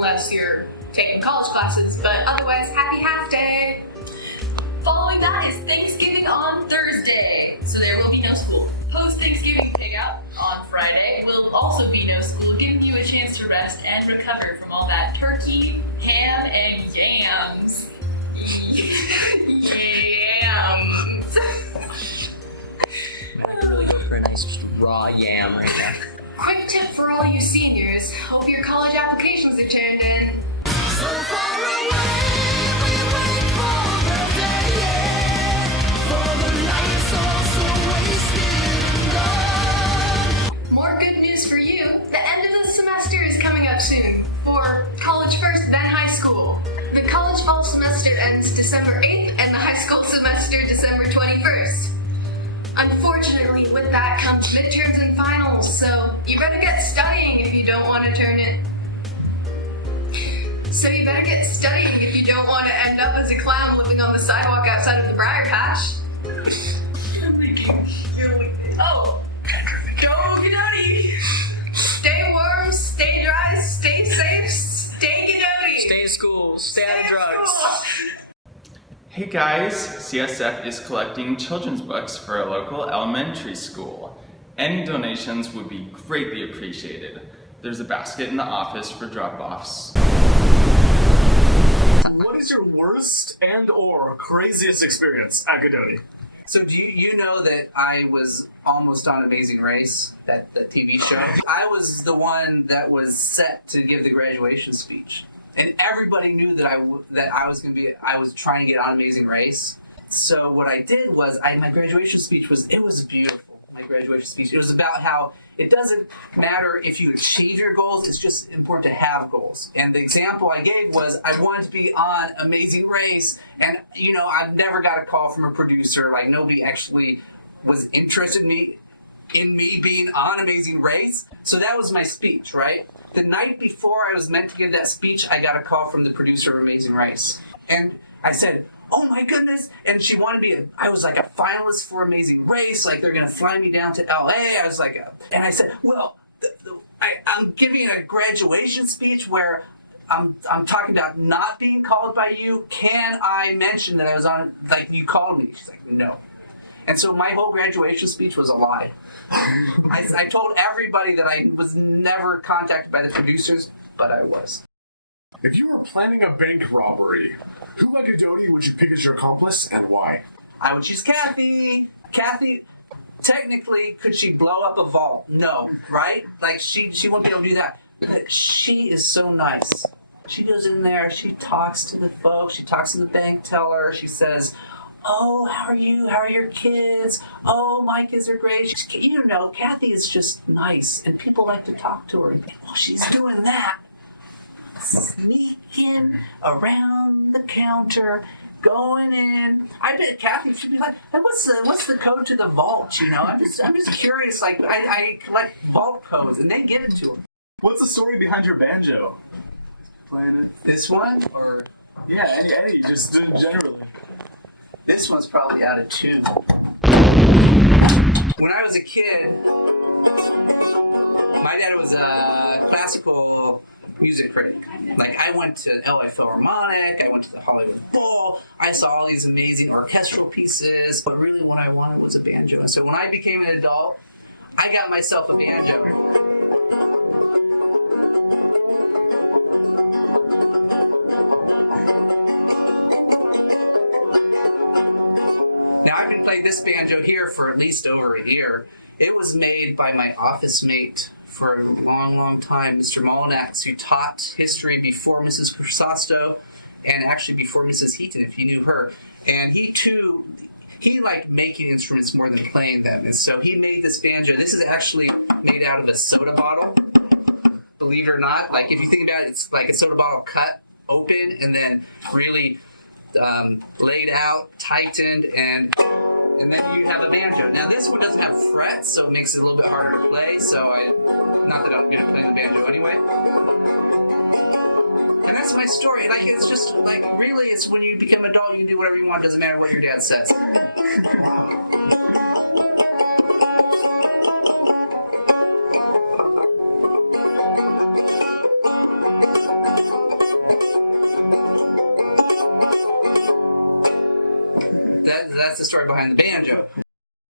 unless you're taking college classes, but otherwise, happy half day. Following that is Thanksgiving on Thursday, so there will be no school. Post-Thanksgiving hangout on Friday will also be no school, giving you a chance to rest and recover from all that turkey, ham, and yams. Yams. I really go for a nice just raw yam right now. Quick tip for all you seniors, hope your college applications are turned in. So far away, we wait for the day, yeah. For the lights all so wasted and gone. More good news for you, the end of the semester is coming up soon. For college first, then high school. The college fall semester ends December 8th and the high school semester December 21st. Unfortunately, with that comes midterms and finals, so you better get studying if you don't want to turn it. So you better get studying if you don't want to end up as a clown living on the sidewalk outside of the Briar Patch. Oh, go Ghidotti! Stay warm, stay dry, stay safe, stay Ghidotti! Stay in school, stay out of Stay at drugs. school. Hey guys, CSF is collecting children's books for a local elementary school. Any donations would be greatly appreciated. There's a basket in the office for drop-offs. What is your worst and or craziest experience at Ghidotti? So do you know that I was almost on Amazing Race, the TV show? I was the one that was set to give the graduation speech. And everybody knew that I was trying to get on Amazing Race. So what I did was, my graduation speech was beautiful. My graduation speech. It was about how it doesn't matter if you achieve your goals, it's just important to have goals. And the example I gave was I wanted to be on Amazing Race, and I've never got a call from a producer, like nobody actually was interested in me being on Amazing Race. So that was my speech, right? The night before I was meant to give that speech, I got a call from the producer of Amazing Race. And I said, oh my goodness, and she wanted me, I was like a finalist for Amazing Race, like they're going to fly me down to LA. I was like, and I said, well, I'm giving a graduation speech where I'm talking about not being called by you. Can I mention that I was on, like you called me? She's like, no. And so my whole graduation speech was a lie. I told everybody that I was never contacted by the producers, but I was. If you were planning a bank robbery, who at Ghidotti would you pick as your accomplice and why? I would choose Kathy. Kathy, technically, could she blow up a vault? No, right? Like, she won't be able to do that. But she is so nice. She goes in there, she talks to the folks, she talks to the bank teller, she says, oh, how are you? How are your kids? Oh, my kids are great. Kathy is just nice, and people like to talk to her. And while she's doing that, sneaking around the counter, going in. I bet Kathy should be like, hey, what's the code to the vault? I'm just curious. Like I collect vault codes, and they give it to them. What's the story behind your banjo? Playing it? This one, or Yeah, any, just generally. this one's probably out of tune. When I was a kid, my dad was a classical music critic. Like, I went to LA Philharmonic, I went to the Hollywood Bowl, I saw all these amazing orchestral pieces, but really what I wanted was a banjo. And so when I became an adult, I got myself a banjo. Now, I've been playing this banjo here for at least over a year. It was made by my office mate for a long, long time, Mr. Molinax, who taught history before Mrs. Crusasto and actually before Mrs. Heaton, if you knew her. And he, too, he liked making instruments more than playing them. And so he made this banjo. This is actually made out of a soda bottle, believe it or not. Like, if you think about it, it's like a soda bottle cut open and then really laid out, tightened, and then you have a banjo. Now this one doesn't have frets, so it makes it a little bit harder to play, not that I'm good at playing the banjo anyway. And that's my story. Like, it's just, like, really, it's when you become an adult, you can do whatever you want, doesn't matter what your dad says. that's the story behind the banjo.